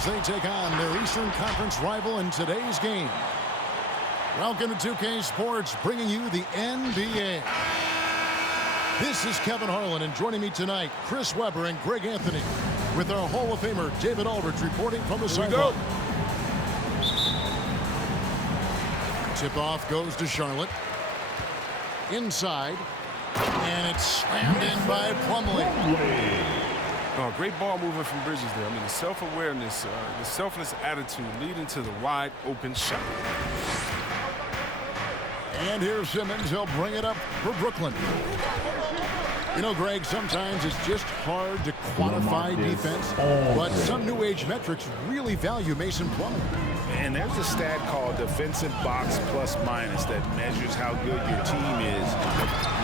as they take on their Eastern Conference rival in today's game. Welcome to 2K Sports, bringing you the NBA. This is Kevin Harlan, and joining me tonight, Chris Webber and Greg Anthony, with our Hall of Famer David Aldridge reporting from the sideline. Tip-off goes to Charlotte. Inside, and it's slammed in by Plumlee. Oh, great ball movement from Bridges there. I mean, the self-awareness, the selfless attitude leading to the wide open shot. And here's Simmons. He'll bring it up for Brooklyn. You know, Greg, sometimes it's just hard to quantify defense, but some new age metrics really value Mason Plumlee. And there's a stat called defensive box plus minus that measures how good your team is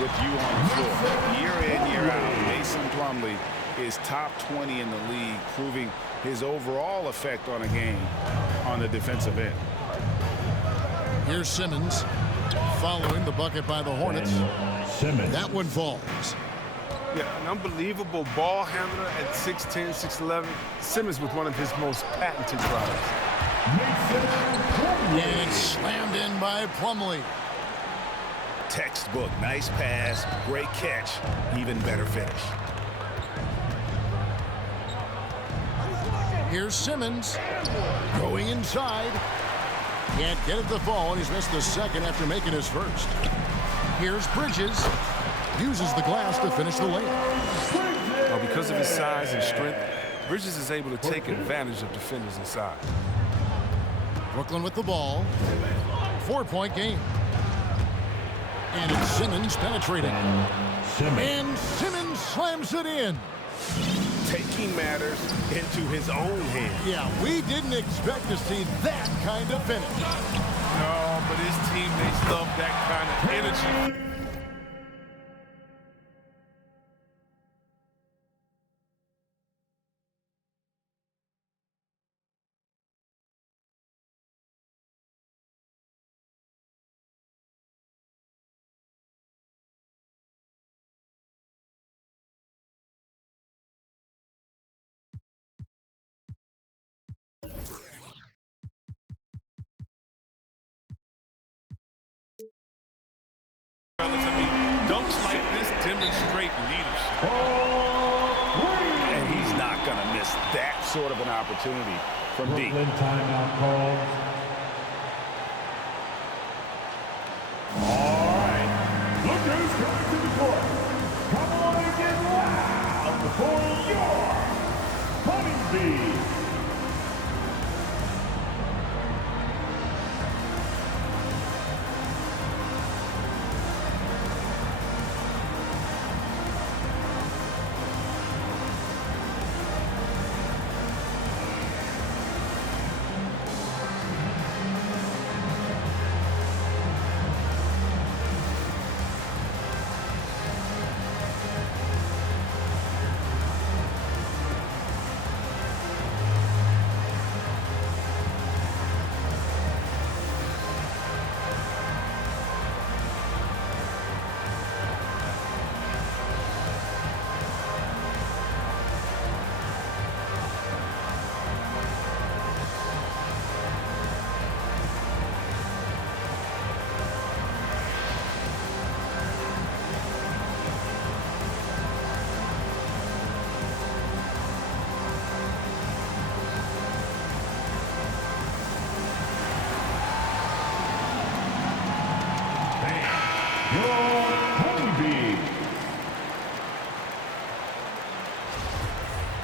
with you on the floor. Year in, year out, Mason Plumlee is top 20 in the league, proving his overall effect on a game on the defensive end. Here's Simmons following the bucket by the Hornets. Simmons. That one falls. Yeah, an unbelievable ball handler at 6'10", 6'11". Simmons with one of his most patented drives. And it's slammed in by Plumlee. Textbook, nice pass, great catch, even better finish. Here's Simmons going inside. Can't get it to fall, and he's missed the second after making his first. Here's Bridges. Uses the glass to finish the layup. Now, because of his size and strength, Bridges is able to take advantage of defenders inside. Brooklyn with the ball. 4-point game. And it's Simmons penetrating. And Simmons slams it in. Taking matters into his own hands. Yeah, we didn't expect to see that kind of finish. No, but his teammates love that kind of energy. Dunks like this demonstrate leadership. And he's not going to miss that sort of an opportunity from deep. Timeout called. All right. Look who's coming to the court. Come on and get loud for your Honeybee.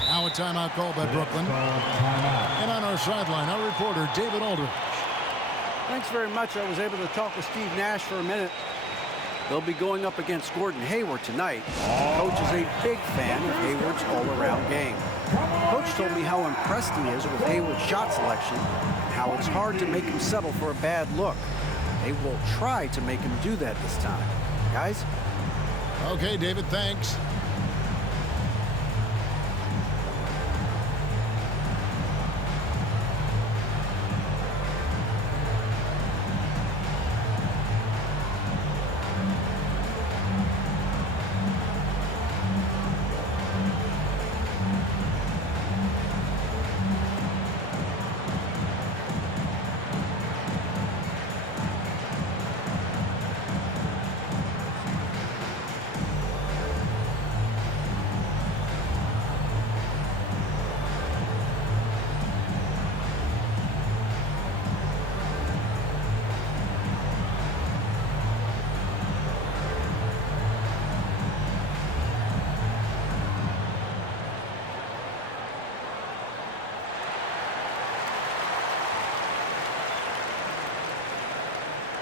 Now a timeout called by Brooklyn. And on our sideline, our reporter, David Aldridge. Thanks very much. I was able to talk with Steve Nash for a minute. They'll be going up against Gordon Hayward tonight. The coach is a big fan of Hayward's all-around game. Coach told me how impressed he is with Hayward's shot selection and how it's hard to make him settle for a bad look. They will try to make him do that this time. Guys? Okay, David, thanks.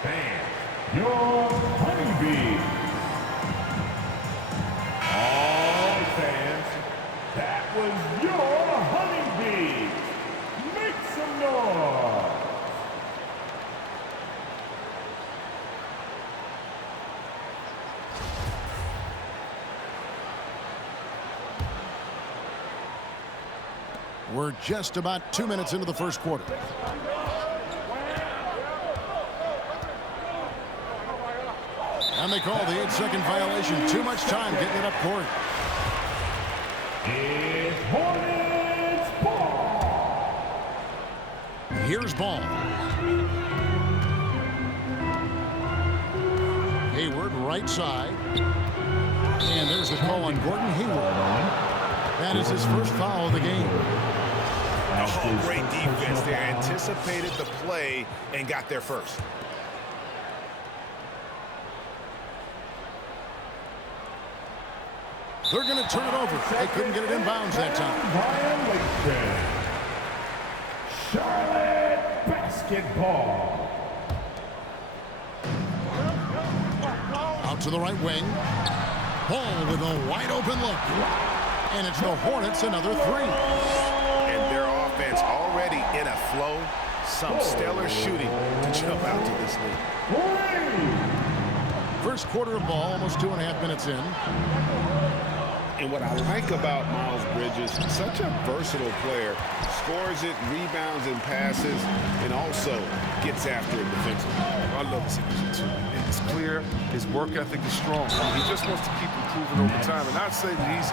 And your honeybee. All right, fans. That was your honeybee. Make some noise. We're just about 2 minutes into the first quarter. And they call the 8-second violation. Too much time getting it up court. It's Hornets ball. Here's ball. Hayward right side. And there's the call on Gordon Hayward. That is his first foul of the game. Oh, great defense there. Anticipated the play and got there first. They're going to turn it over. They couldn't get it in bounds that time. Violation. Charlotte basketball. Out to the right wing. Ball with a wide open look. And it's the Hornets another three. And their offense already in a flow. Some stellar shooting to jump out to this lead. First quarter of ball, almost 2.5 minutes in. And what I like about Miles Bridges, such a versatile player, scores it, rebounds and passes, and also gets after it defensively. I love his energy too. It's clear his work ethic is strong. I mean, he just wants to keep improving over time, and I'd say that he's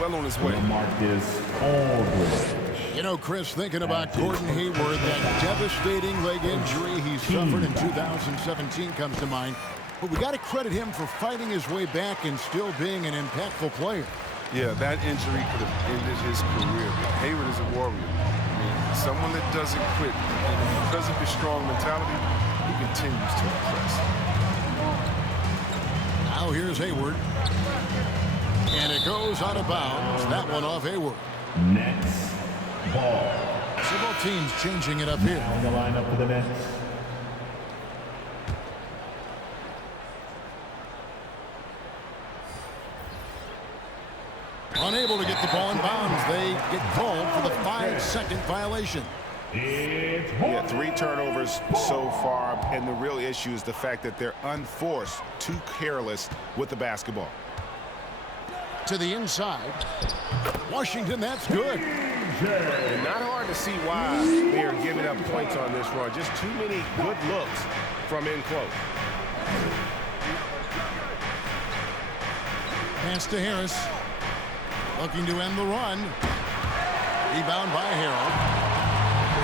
well on his way. Marcus Aldridge. You know, Chris, thinking about Gordon Hayward, that devastating leg injury he suffered in 2017 comes to mind. But we got to credit him for fighting his way back and still being an impactful player. Yeah, that injury could have ended his career. But Hayward is a warrior. I mean, someone that doesn't quit. And because of his strong mentality, he continues to impress. Now here's Hayward. And it goes out of bounds. That one off Hayward. Nets ball. So both teams changing it up here. On the lineup for the Nets. Unable to get the ball in bounds. They get called for the 5-second violation. Yeah, 3 turnovers so far, and the real issue is the fact that they're unforced, too careless with the basketball. To the inside. Washington, that's good. And not hard to see why they are giving up points on this run. Just too many good looks from in close. Pass to Harris. Looking to end the run. Rebound by Harold.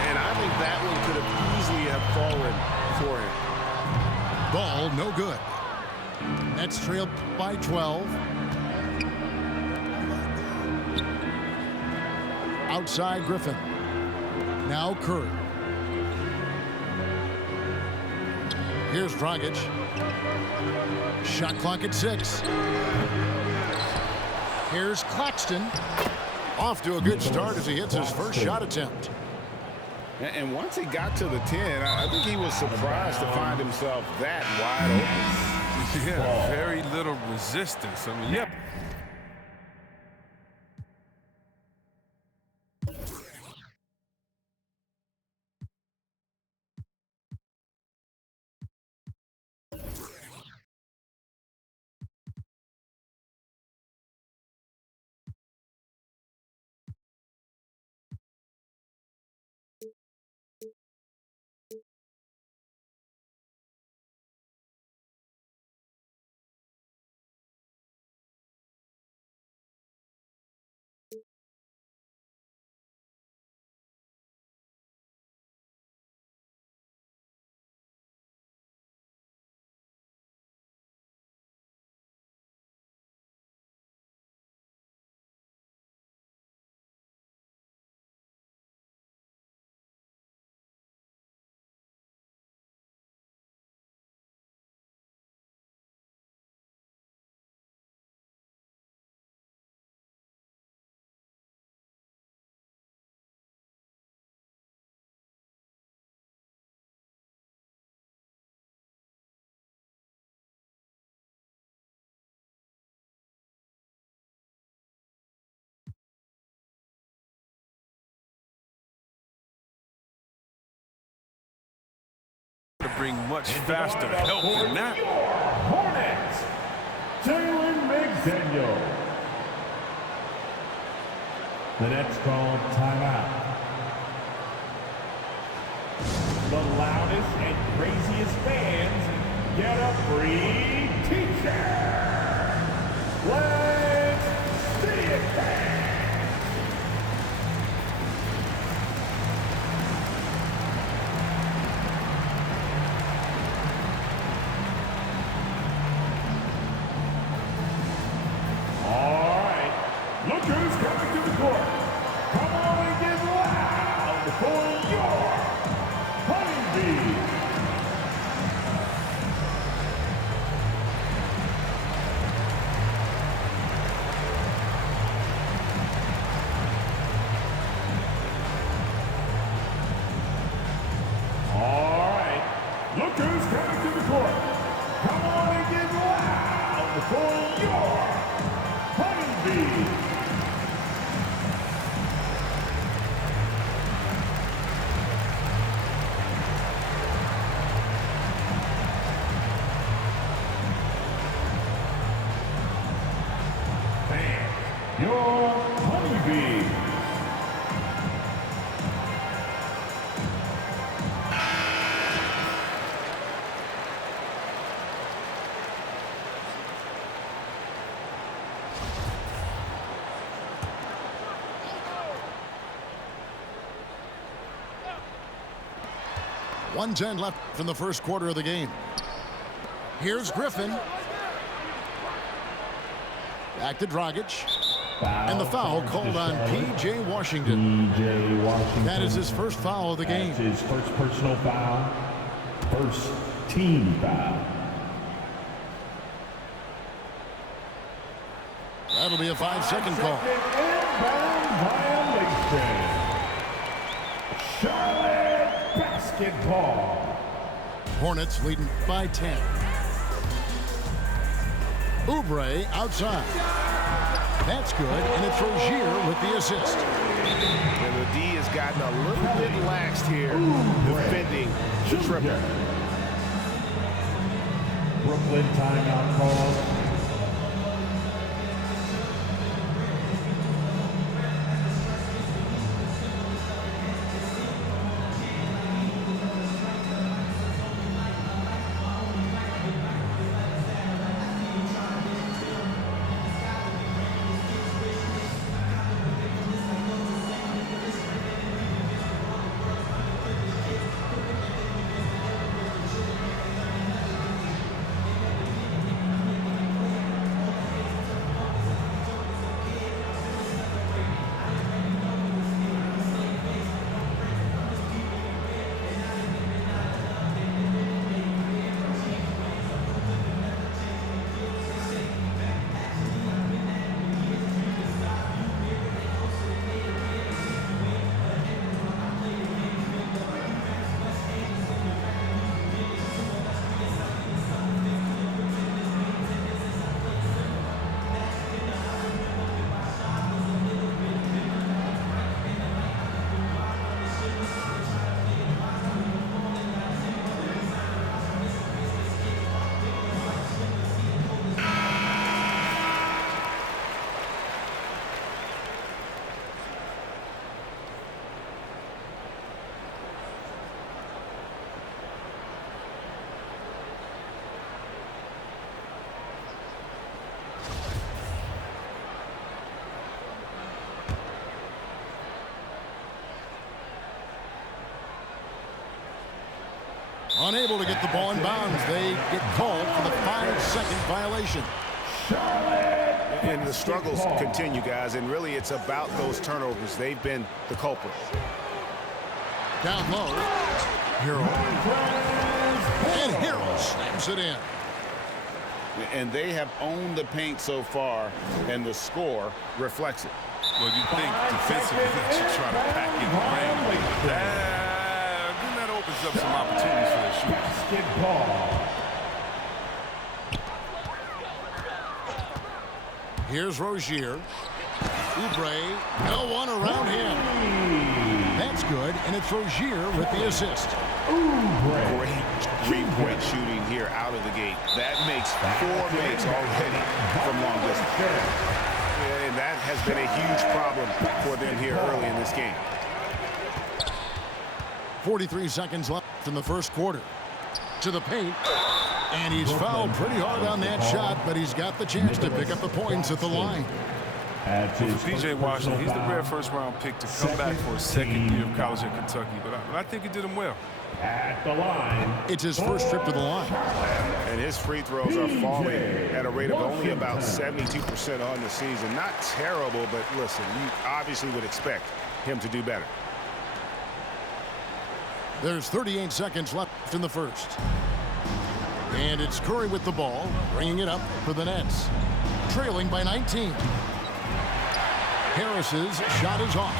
And I think that one could have easily have fallen for him. Ball, no good. Nets trailed by 12. Outside Griffin. Now Curry. Here's Dragic. Shot clock at 6. Here's Claxton. Off to a good start as he hits his first shot attempt. And once he got to the 10, I think he was surprised to find himself that wide open. Yeah, very little resistance. I mean, yeah. bring much faster help than that. Hornets, Jalen McDaniel. The Nets called timeout. The loudest and craziest fans get a free t-shirt. Let's see it, fans. All right, look who's coming to the court. Come on and get loud for your Honeybees. All right, look who's coming to the court. Come on and get loud for your Honeybees. Your Honeybee. .110 left in the first quarter of the game. Here's Griffin. Back to Dragic. And the foul called on P.J. Washington. P.J. Washington. That is his first foul of the game. That's his first personal foul. First team foul. That'll be a 5-second call. Inbound violation. Charlotte basketball. Hornets leading by 10. Oubre outside. That's good, and it's Rozier with the assist. And the D has gotten a little bit laxed here, defending the triple. Brooklyn timeout call. Unable to get the ball in bounds. They get called for the 5-second violation. And the struggles continue, guys, and really it's about those turnovers. They've been the culprit. Down low. Hero. And Hero slams it in. And they have owned the paint so far, and the score reflects it. Well, you think defensively that you try to pack in the ring. Then that opens up some opportunities for their shooters. Basketball. Here's Rozier. Oubre, no one around him. That's good, and it's Rozier with the assist. Great three-point shooting here out of the gate. That makes 4 makes already from long distance. And that has been a huge problem for them here early in this game. 43 seconds left in the first quarter. To the paint. And he's fouled pretty hard on that shot, but he's got the chance to pick up the points at the line. Well, for P.J. Washington, he's the rare first-round pick to come back for a second year of college in Kentucky, but I think he did him well. At the line. It's his first trip to the line. And his free throws are falling at a rate of only about 72% on the season. Not terrible, but listen, you obviously would expect him to do better. There's 38 seconds left in the first. And it's Curry with the ball, bringing it up for the Nets. Trailing by 19. Harris's shot is off.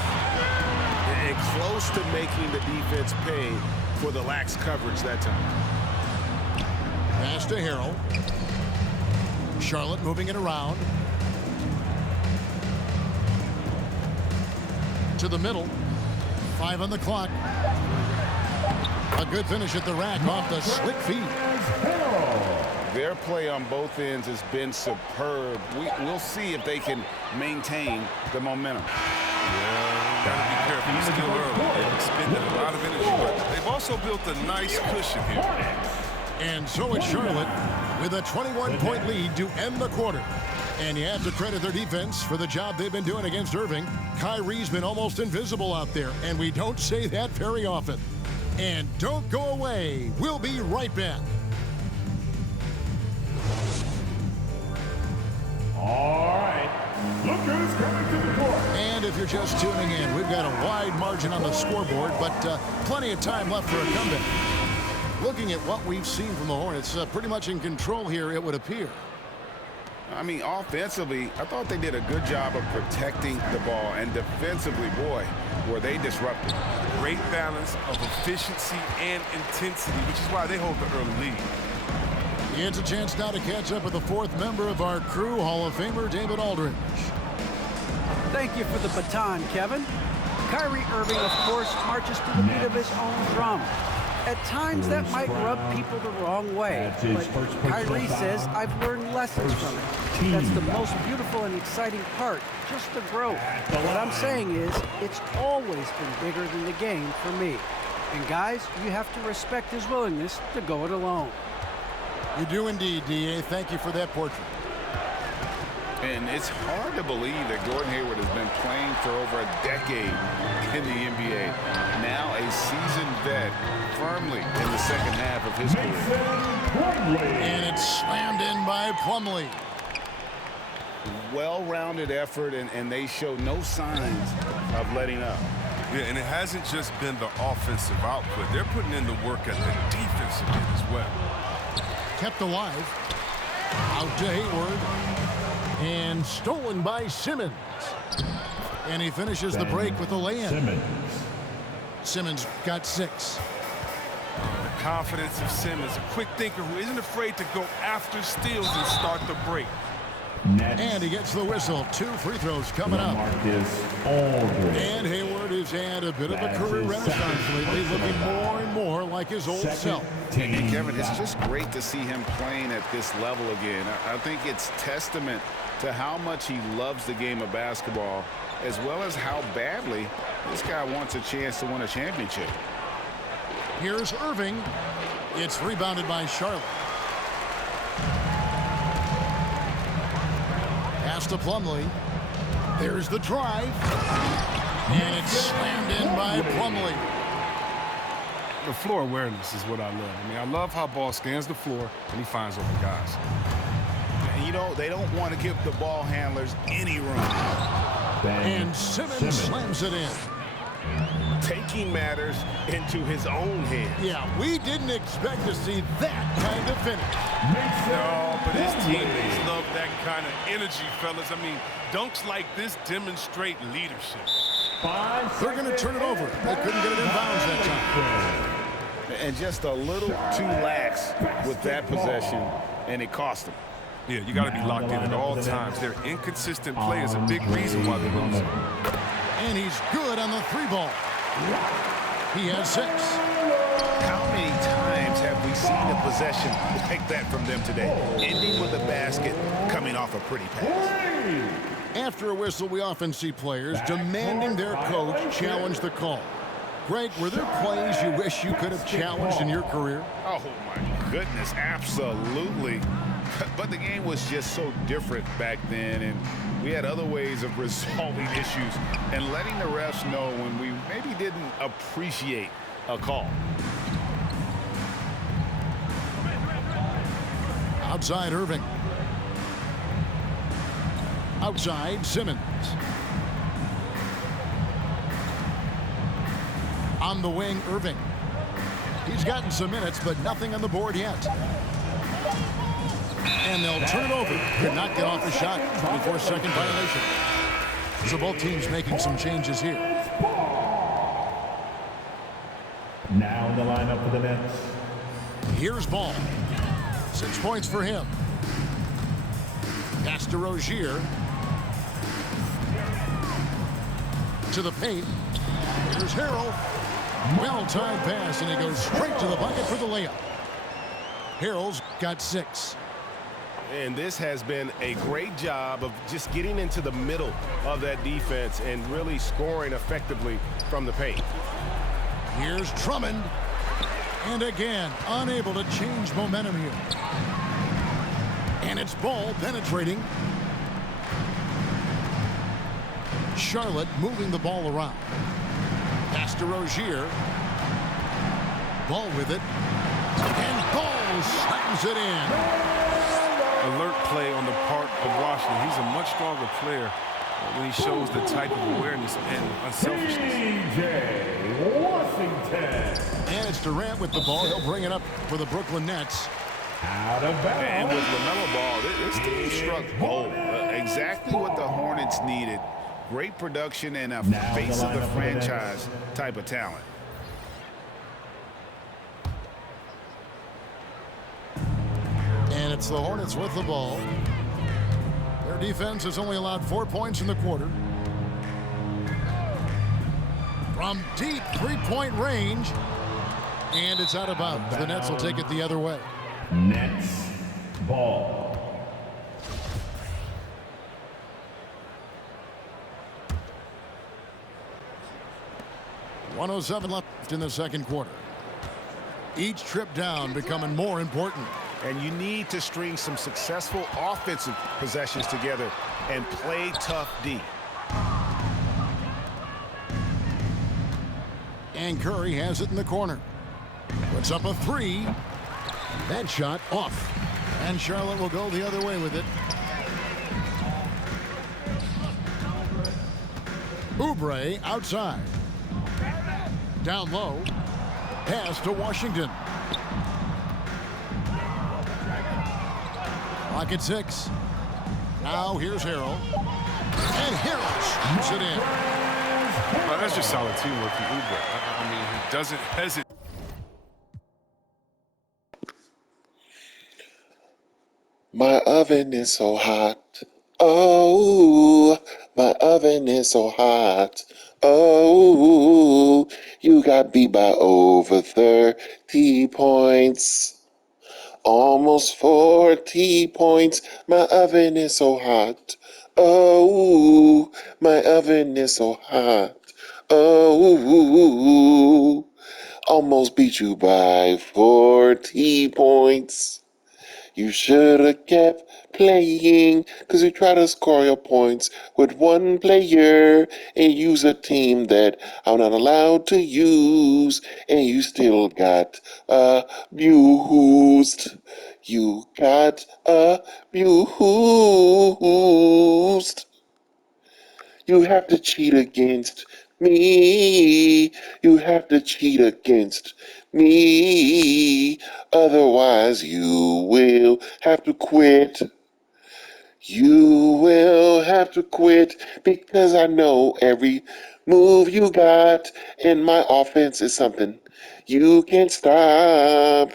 And close to making the defense pay for the lax coverage that time. Pass to Harrell. Charlotte moving it around. To the middle. 5 on the clock. A good finish at the rack off the slick feed. Their play on both ends has been superb. We'll see if they can maintain the momentum. Yeah, got to be careful. He's still early. They've expended a lot of energy, but they've also built a nice cushion here. And so it's Charlotte with a 21-point lead to end the quarter. And you have to credit their defense for the job they've been doing against Irving. Kyrie's been almost invisible out there, and we don't say that very often. And don't go away. We'll be right back. All right. Look who's coming to the court. And if you're just tuning in, we've got a wide margin on the scoreboard, but plenty of time left for a comeback. Looking at what we've seen from the Hornets, pretty much in control here, it would appear. I mean, offensively, I thought they did a good job of protecting the ball. And defensively, boy, were they disruptive. Great balance of efficiency and intensity, which is why they hold the early lead. It's a chance now to catch up with the fourth member of our crew, Hall of Famer David Aldridge. Thank you for the baton, Kevin. Kyrie Irving, of course, marches to the beat of his own drum. At times, that might rub people the wrong way, but Kyrie says, I've learned lessons from it. That's the most beautiful and exciting part, just the growth. What I'm saying is, it's always been bigger than the game for me. And guys, you have to respect his willingness to go it alone. You do indeed, D.A. Thank you for that portrait. And it's hard to believe that Gordon Hayward has been playing for over a decade in the NBA. Now a seasoned vet, firmly in the second half of his career. And it's slammed in by Plumlee. Well-rounded effort, and they show no signs of letting up. Yeah, and it hasn't just been the offensive output. They're putting in the work at the defensive end as well. Kept alive. Out to Hayward. And stolen by Simmons. And he finishes the break with a lay-in. Simmons got 6. The confidence of Simmons, a quick thinker who isn't afraid to go after steals and start the break. And he gets the whistle. 2 free throws coming up. And Hayward has had a bit of a career renaissance lately, looking more and more like his old self. And Kevin, it's just great to see him playing at this level again. I think it's testament to how much he loves the game of basketball, as well as how badly this guy wants a chance to win a championship. Here's Irving. It's rebounded by Charlotte. Pass to Plumlee. There's the drive. And it's slammed in by Plumlee. The floor awareness is what I love. I mean, I love how ball scans the floor and he finds open guys. And you know, they don't want to give the ball handlers any room. And Simmons slams it in. Taking matters into his own hands. Yeah, we didn't expect to see that kind of finish. No, but his teammates love that kind of energy, fellas. I mean, dunks like this demonstrate leadership. They're going to turn it over. They couldn't get it in bounds that time. And just a little too lax with that possession, and it cost him. Yeah, you got to be locked in at all times. Their inconsistent play is a big reason why they're losing. And he's good on the 3-ball. He has 6. How many times have we seen a possession like that from them today? Ending with a basket, coming off a pretty pass. After a whistle, we often see players demanding their coach challenge the call. Greg, were there plays you wish you could have challenged in your career? Oh, my goodness, absolutely. But the game was just so different back then, and we had other ways of resolving issues and letting the refs know when we maybe didn't appreciate a call. Outside Irving. Outside Simmons. On the wing, Irving. He's gotten some minutes, but nothing on the board yet. And they'll turn it over. Could not get off the shot. 24-second violation. So both teams making some changes here. Now in the lineup for the Nets. Here's Ball. 6 points for him. Pass to Rozier. To the paint. Here's Harrell. Well-timed pass, and he goes straight to the bucket for the layup. Harrell's got 6. And this has been a great job of just getting into the middle of that defense and really scoring effectively from the paint. Here's Drummond. And again, unable to change momentum here. And it's Ball penetrating. Charlotte moving the ball around. Pass to Rozier. Ball with it. And Ball slams it in. Alert play on the part of Washington. He's a much stronger player when he shows the type of awareness and unselfishness. P.J. Washington. And it's Durant with the ball. He'll bring it up for the Brooklyn Nets. Out of bounds. And with LaMelo Ball, this team struck gold. Exactly what the Hornets needed. Great production and a face of the franchise type of talent. And it's the Hornets with the ball. Their defense has only allowed 4 points in the quarter. From deep three-point range. And it's out of bounds. The Nets will take it the other way. Nets ball. .107 left in the second quarter. Each trip down becoming more important. And you need to string some successful offensive possessions together and play tough D. And Curry has it in the corner. Puts up a 3. That shot off. And Charlotte will go the other way with it. Oubre outside. Down low. Pass to Washington. Clock at 6. Now here's Harrell. And Harrell shoots it in. Well, that's just solid teamwork from Oubre. I mean, he doesn't hesitate. My oven is so hot. Oh, my oven is so hot. Oh, you got beat by over 30 points. Almost 40 points. My oven is so hot. Oh, my oven is so hot. Oh, almost beat you by 40 points. You should have kept playing, because you try to score your points with one player and use a team that I'm not allowed to use, and you still got abused. You got abused. You have to cheat against me. You have to cheat against me. Otherwise, you will have to quit. You will have to quit, because I know every move you got, and my offense is something you can't stop.